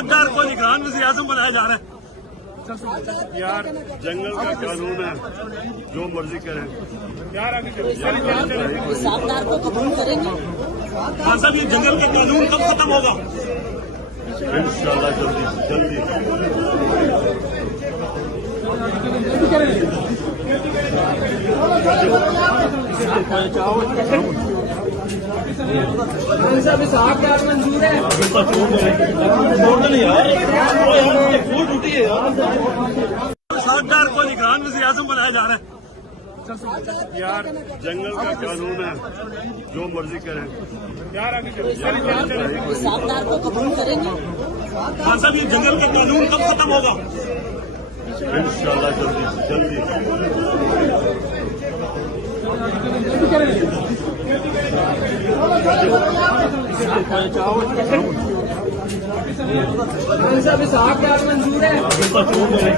सरदार को निगरान वज़ीर आज़म बनाया जा रहा है। यार जंगल का कानून है, जो मर्जी करें यार। साहबदार को कबूल करेंगे। खान साहब, ये जंगल का कानून कब खत्म होगा? इंशाल्लाह जल्दी जल्दी। मंजूर है। सरदार को निगरान वज़ीर आज़म बनाया जा रहा है। यार जंगल का कानून है, जो मर्जी करें यार। साहबदार को कबूल करेंगे। खान साहब, ये जंगल का कानून कब खत्म होगा? इंशाल्लाह जल्दी जल्दी। मंजूर है।